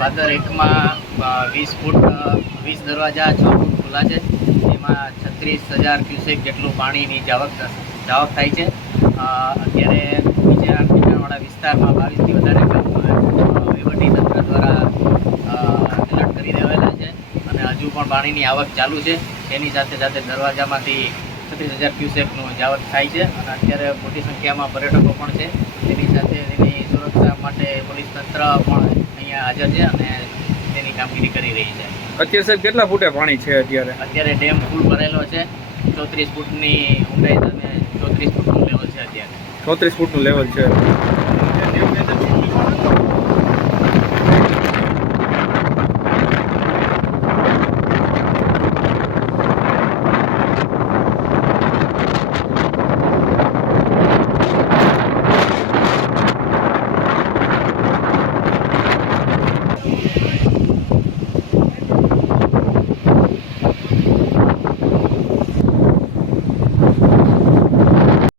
ભાદર 1માં 20 ફૂટ 20 દરવાજા 6 ફૂટ ખુલ્લા છે. એમાં 36,000 ક્યુસેક જેટલું પાણીની જાવક થાય છે. અત્યારે નીચાણવાળા વિસ્તારમાં 22થી વધારે ગામોમાં વહીવટીતંત્ર દ્વારા એલર્ટ કરી દેવાયેલા છે અને હજુ પણ પાણીની આવક ચાલુ છે. એની સાથે સાથે દરવાજામાંથી 36,000 ક્યુસેકનું જાવક થાય છે અને અત્યારે મોટી સંખ્યામાં પર્યટકો પણ છે. તેની સાથે તેની સુરક્ષા માટે પોલીસ તંત્ર પણ અહીંયા હાજર છે અને તેની કામગીરી કરી રહી છે. અત્યારે સાહેબ કેટલા ફૂટે પાણી છે? અત્યારે ડેમ ફૂલ ભરેલો છે. 34 ફૂટની ઊંડાઈ અને 34 ફૂટનું લેવલ છે. અત્યારે 34 ફૂટનું લેવલ છે.